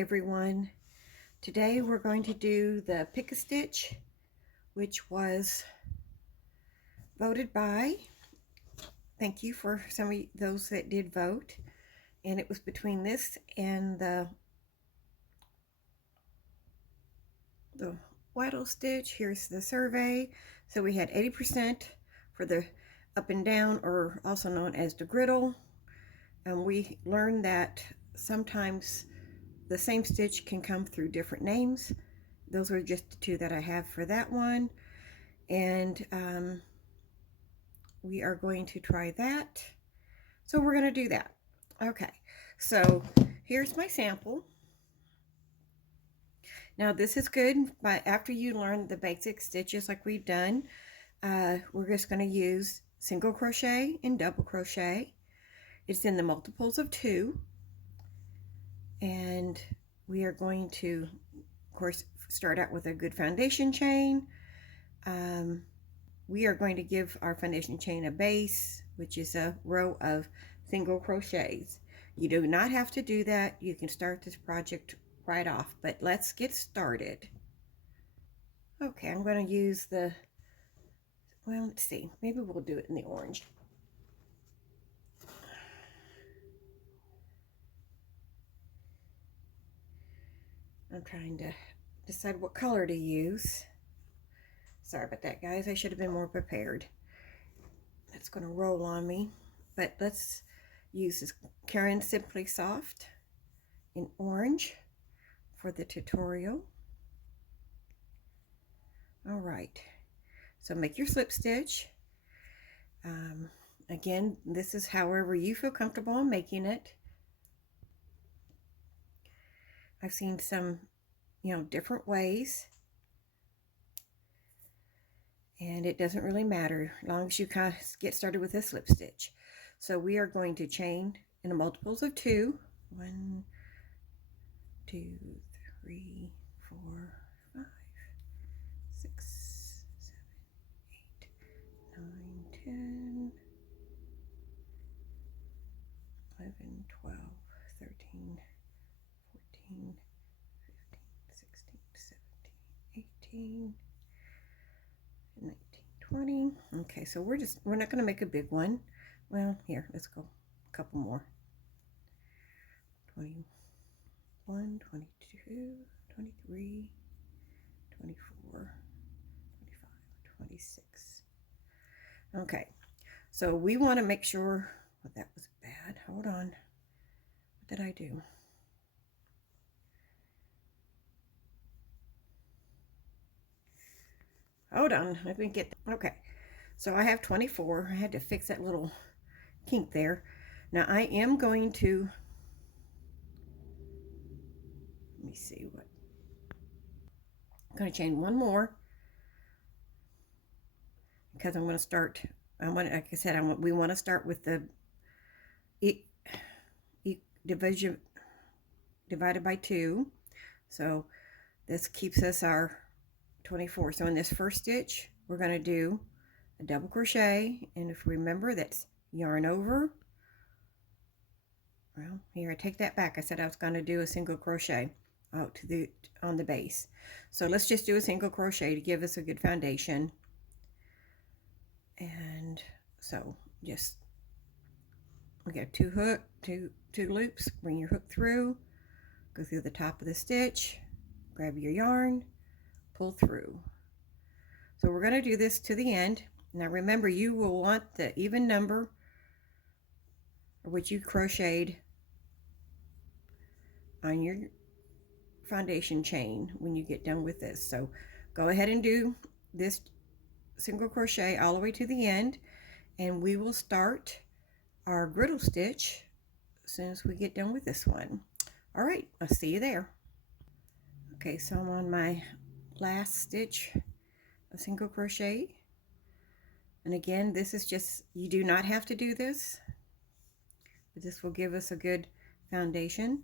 everyone. Today we're going to do the pick a stitch, which was voted by, thank you for some of those that did vote, and it was between this and the waddle stitch. Here's the survey. So we had 80% for the up and down, or also known as the griddle, and we learned that sometimes the same stitch can come through different names. Those are just the two that I have for that one. And we are going to try that. So we're going to do that. Okay, so here's my sample. Now this is good, but after you learn the basic stitches like we've done, we're just going to use single crochet and double crochet. It's in the multiples of 2. And we are going to, of course, start out with a good foundation chain. We are going to give our foundation chain a base, which is a row of single crochets. You do not have to do that. You can start this project right off, but let's get started. Okay, I'm going to use the, well, let's see, maybe we'll do it in the orange. I'm trying to decide what color to use. Sorry about that, guys. I should have been more prepared. That's going to roll on me. But let's use this Karen Simply Soft in orange for the tutorial. All right. So make your slip stitch. Again, this is however you feel comfortable in making it. I've seen some, different ways. And it doesn't really matter as long as you kind of get started with a slip stitch. So we are going to chain in the multiples of 2. 1, 2, 3, 4, 5, 6, 7, 8, 9, 10, 11, 12, 13, 14, 15, 16, 17, 18, 19, 20. Okay, so we're not going to make a big one. Well, here, let's go a couple more. 21, 22, 23, 24, 25, 26. Okay, so we want to make sure, oh, that was bad. Hold on. What did I do? Hold on, let me get that. Okay, so I have 24. I had to fix that little kink there. Now I am going to, let me see what, I'm going to chain one more because I'm going to start, like I said, we want to start with the division divided by 2. So this keeps us our 24. So in this first stitch, we're going to do a double crochet, and if you remember, that's yarn over. Well, here, I take that back. I said I was going to do a single crochet out to on the base. So let's just do a single crochet to give us a good foundation. And so just, we got 2 loops. Bring your hook through, go through the top of the stitch, grab your yarn, pull through. So we're going to do this to the end. Now remember, you will want the even number which you crocheted on your foundation chain when you get done with this. So go ahead and do this single crochet all the way to the end, and we will start our griddle stitch as soon as we get done with this one. All right, I'll see you there. Okay, so I'm on my last stitch, a single crochet, and again, this is just, you do not have to do this, but this will give us a good foundation.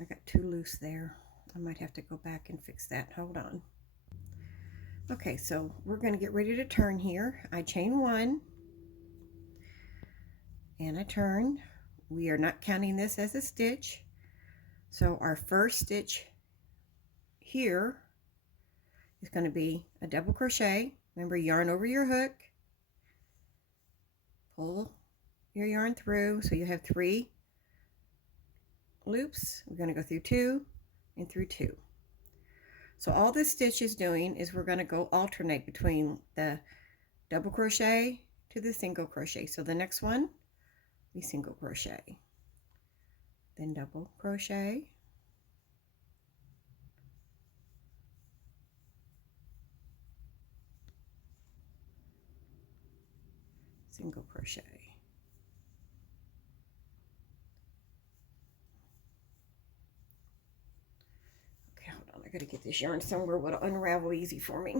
I got 2 loose there. I might have to go back and fix that. Hold on. Okay, so we're going to get ready to turn here. I chain 1 and I turn. We are not counting this as a stitch. So our first stitch here is going to be a double crochet. Remember, yarn over your hook, pull your yarn through, so you have 3 loops. We're going to go through 2 and through 2. So all this stitch is doing is we're going to go alternate between the double crochet to the single crochet. So the next one, we single crochet, then double crochet, single crochet. Okay, hold on, I gotta get this yarn somewhere where it'll unravel easy for me.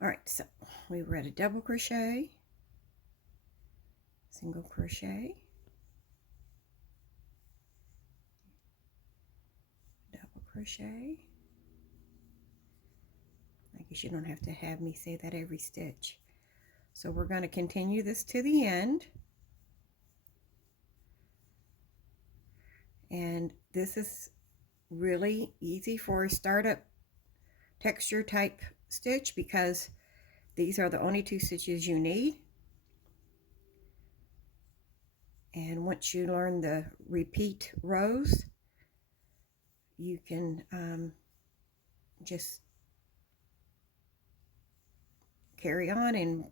All right, so we were at a double crochet, single crochet, double crochet. I guess you don't have to have me say that every stitch. So we're going to continue this to the end. And this is really easy for a startup texture type stitch because these are the only 2 stitches you need. And once you learn the repeat rows, you can just carry on and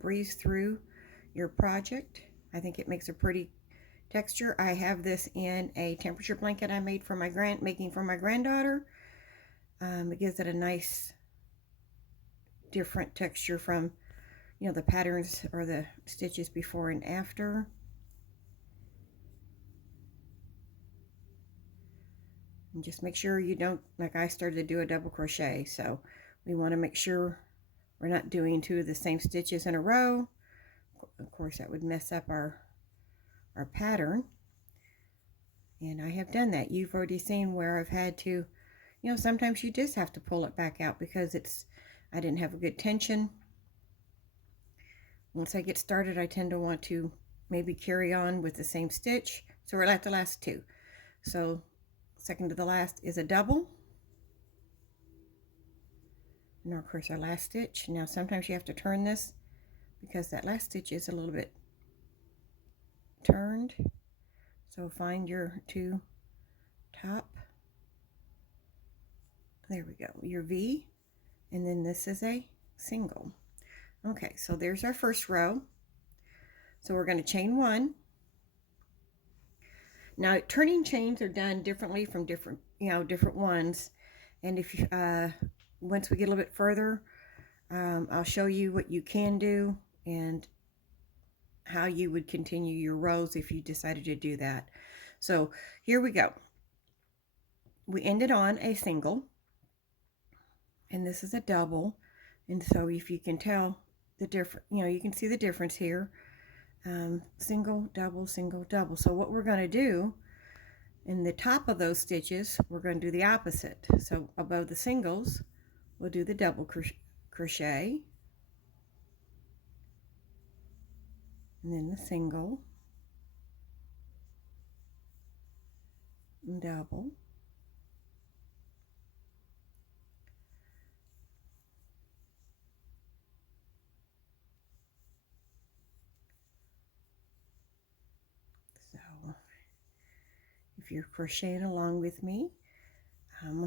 breeze through your project. I think it makes a pretty texture. I have this in a temperature blanket I made for my making for my granddaughter. It gives it a nice different texture from the patterns or the stitches before and after. And just make sure you don't, like I started to do a double crochet, so we want to make sure we're not doing 2 of the same stitches in a row. Of course, that would mess up our pattern. And I have done that. You've already seen where I've had to, sometimes you just have to pull it back out because I didn't have a good tension. Once I get started, I tend to want to maybe carry on with the same stitch. So we're at the last 2. So second to the last is a double. And of course our last stitch. Now sometimes you have to turn this because that last stitch is a little bit turned. So find your 2 top. There we go, your V, and then this is a single. Okay, so there's our first row. So we're going to chain 1. Now turning chains are done differently from different ones, and if you once we get a little bit further, I'll show you what you can do and how you would continue your rows if you decided to do that. So here we go. We ended on a single, and this is a double, and so if you can tell the difference, you can see the difference here. Single, double, single, double. So what we're going to do in the top of those stitches, we're going to do the opposite. So above the singles, we'll do the double crochet, and then the single, and double, so if you're crocheting along with me,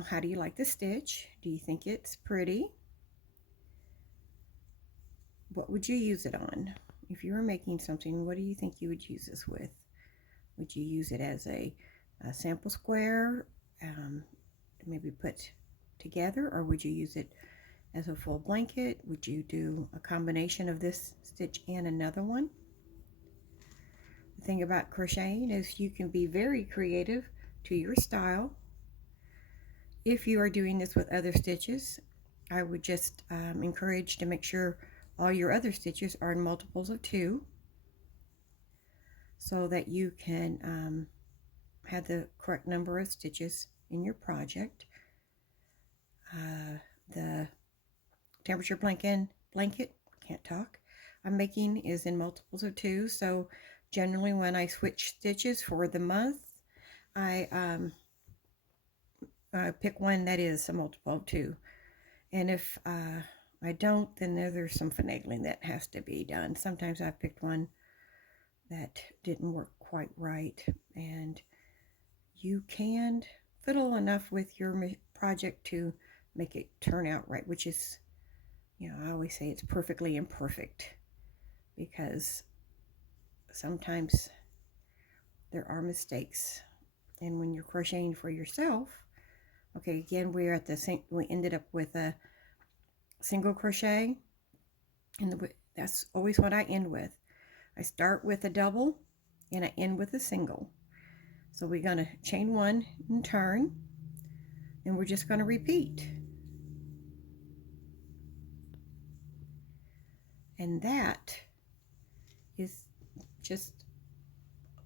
how do you like the stitch? Do you think it's pretty? What would you use it on? If you were making something, what do you think you would use this with? Would you use it as a sample square to maybe put together, or would you use it as a full blanket? Would you do a combination of this stitch and another one? The thing about crocheting is you can be very creative to your style. If you are doing this with other stitches, I would just encourage to make sure all your other stitches are in multiples of 2 so that you can have the correct number of stitches in your project. The temperature blanket, can't talk, I'm making is in multiples of 2, so Generally, when I switch stitches for the month, I pick one that is a multiple of 2. And if I don't, then there's some finagling that has to be done. Sometimes I picked one that didn't work quite right, and you can fiddle enough with your project to make it turn out right, which is, I always say it's perfectly imperfect, because sometimes there are mistakes. And when you're crocheting for yourself, okay, again, we ended up with a single crochet, and that's always what I end with. I start with a double and I end with a single. So we're going to chain 1 and turn, and we're just going to repeat. And that is just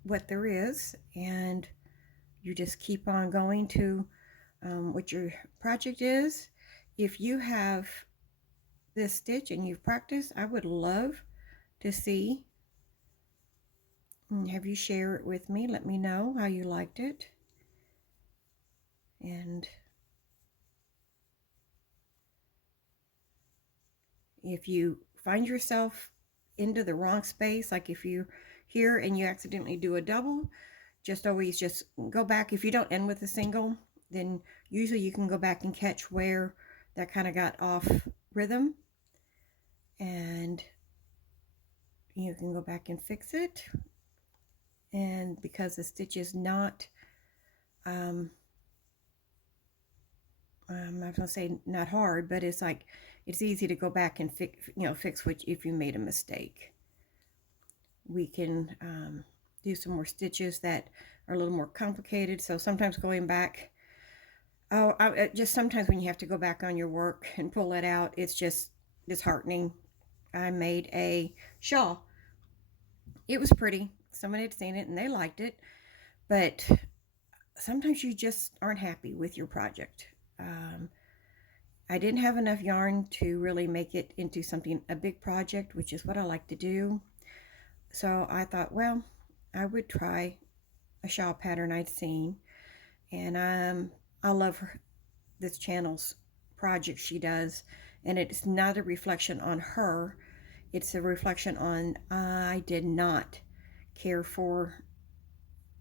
what there is, and you just keep on going to what your project is. If you have this stitch and you've practiced, I would love to see and have you share it with me. Let me know how you liked it. And if you find yourself into the wrong space, like if you're here and you accidentally do a double, always just go back. If you don't end with a single, then usually you can go back and catch where that kind of got off rhythm, and you can go back and fix it. And because the stitch is not I'm not gonna say not hard, but it's like it's easy to go back and fix which if you made a mistake. We can do some more stitches that are a little more complicated. So sometimes going back, just sometimes when you have to go back on your work and pull it out, it's just disheartening. I made a shawl. It was pretty. Someone had seen it and they liked it, but sometimes you just aren't happy with your project. I didn't have enough yarn to really make it into a big project, which is what I like to do. So I thought, well, I would try a shawl pattern I'd seen, and I love this channel's project she does, and it's not a reflection on her, it's a reflection on I did not care for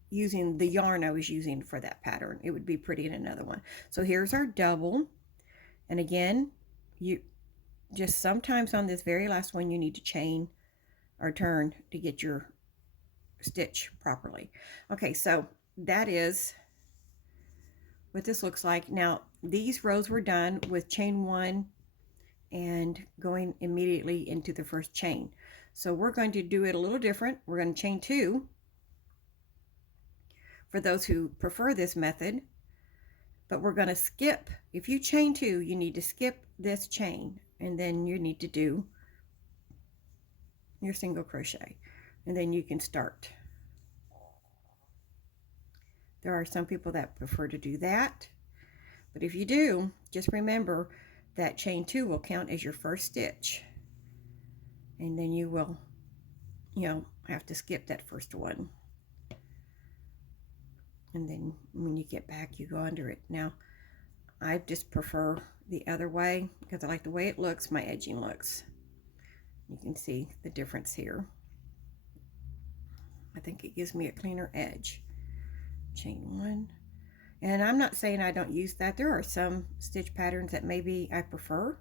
using the yarn I was using for that pattern. It would be pretty in another one. So here's our double, and again, you just sometimes on this very last one you need to chain or turn to get your stitch properly. Okay, so that is what this looks like. Now these rows were done with chain 1 and going immediately into the first chain. So we're going to do it a little different. We're going to chain 2 for those who prefer this method, but we're going to skip. If you chain 2, you need to skip this chain, and then you need to do your single crochet, and then you can start. There are some people that prefer to do that, but if you do, just remember that chain 2 will count as your first stitch, and then you will have to skip that first one, and then when you get back you go under it. Now I just prefer the other way because I like the way it looks, my edging looks. You can see the difference here. I think it gives me a cleaner edge. Chain 1, and I'm not saying I don't use that. There are some stitch patterns that maybe I prefer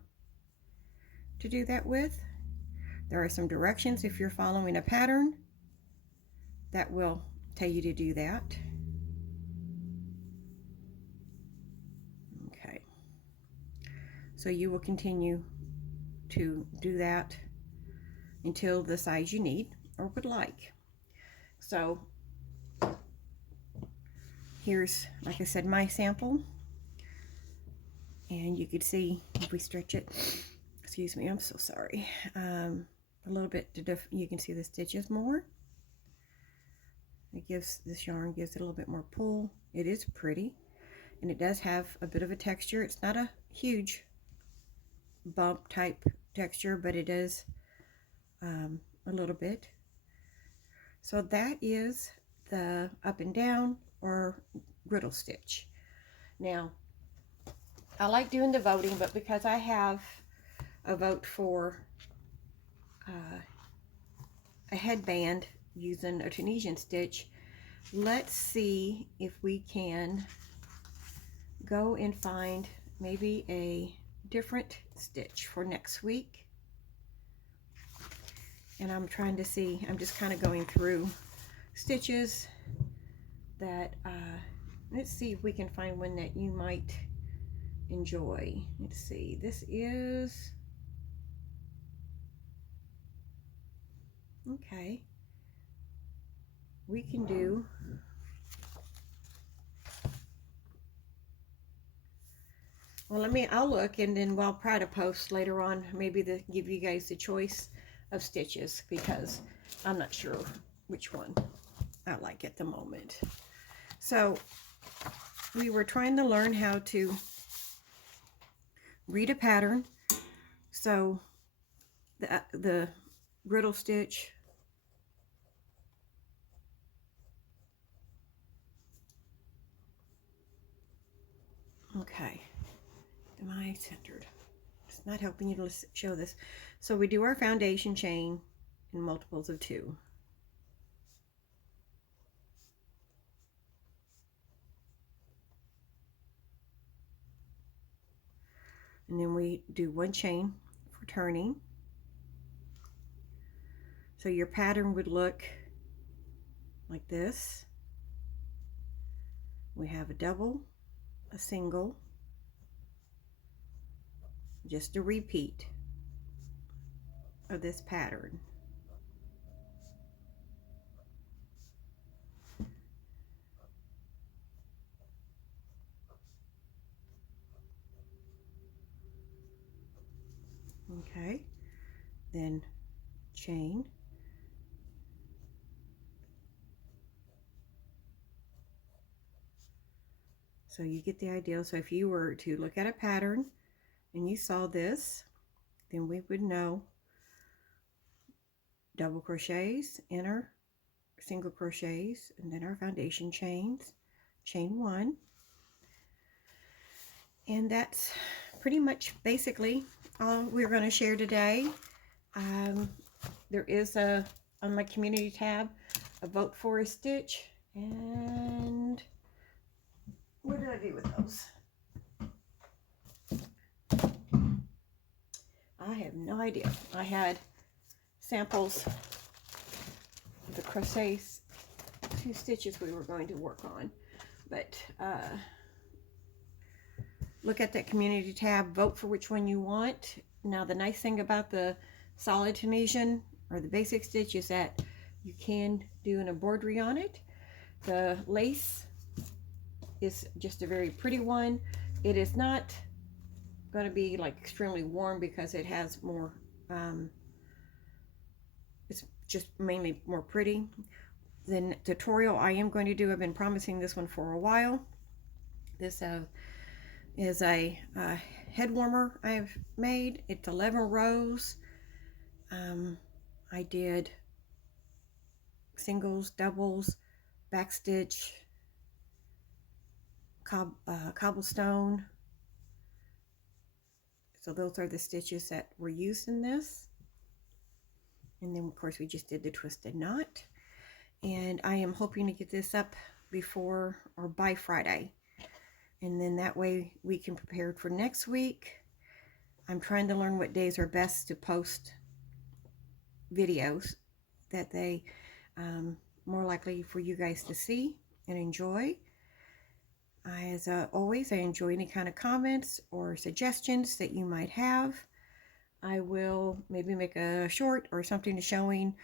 to do that with. There are some directions if you're following a pattern that will tell you to do that. Okay, so you will continue to do that until the size you need or would like. So here's, like I said, my sample, and you could see if we stretch it, excuse me, I'm so sorry, a little bit you can see the stitches more. This yarn gives it a little bit more pull. It is pretty, and it does have a bit of a texture. It's not a huge bump type texture, but it is a little bit. So that is the up and down or griddle stitch. Now, I like doing the voting, but because I have a vote for a headband using a Tunisian stitch, let's see if we can go and find maybe a different stitch for next week. And I'm trying to see, I'm just kind of going through stitches that, let's see if we can find one that you might enjoy. Let's see, this is, okay, we can do, well, I'll look, and then I'll try to post later on, maybe to give you guys the choice of stitches, because I'm not sure which one I like at the moment. So we were trying to learn how to read a pattern. So the griddle stitch, okay, am I centered? It's not helping you to show this. So we do our foundation chain in multiples of 2. And then we do 1 chain for turning. So your pattern would look like this. We have a double, a single, just a repeat of this pattern. Okay, then chain, so you get the idea. So if you were to look at a pattern and you saw this, then we would know double crochets, inner single crochets, and then our foundation chains, chain 1, and that's pretty much basically all we're going to share today. There is on my community tab, a vote for a stitch, and what did I do with those? I have no idea. I had samples of the crochets, 2 stitches we were going to work on, but look at that community tab, vote for which one you want. Now the nice thing about the solid Tunisian or the basic stitch is that you can do an embroidery on it. The lace is just a very pretty one. It is not going to be like extremely warm because it has more, it's just mainly more pretty. The tutorial I am going to do, I've been promising this one for a while. This is a head warmer I've made. It's 11 rows. I did singles, doubles, backstitch, cobblestone. So those are the stitches that were used in this. And then of course we just did the twisted knot. And I am hoping to get this up before or by Friday. And then that way we can prepare for next week. I'm trying to learn what days are best to post videos that they more likely for you guys to see and enjoy. As always, I enjoy any kind of comments or suggestions that you might have. I will maybe make a short or something showing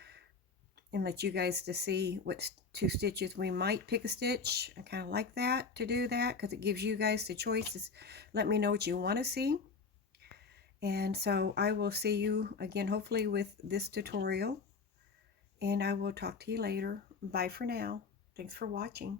and let you guys to see what 2 stitches we might pick a stitch. I kind of like that, to do that, because it gives you guys the choices. Let me know what you want to see. And so I will see you again hopefully with this tutorial, and I will talk to you later. Bye for now. Thanks for watching.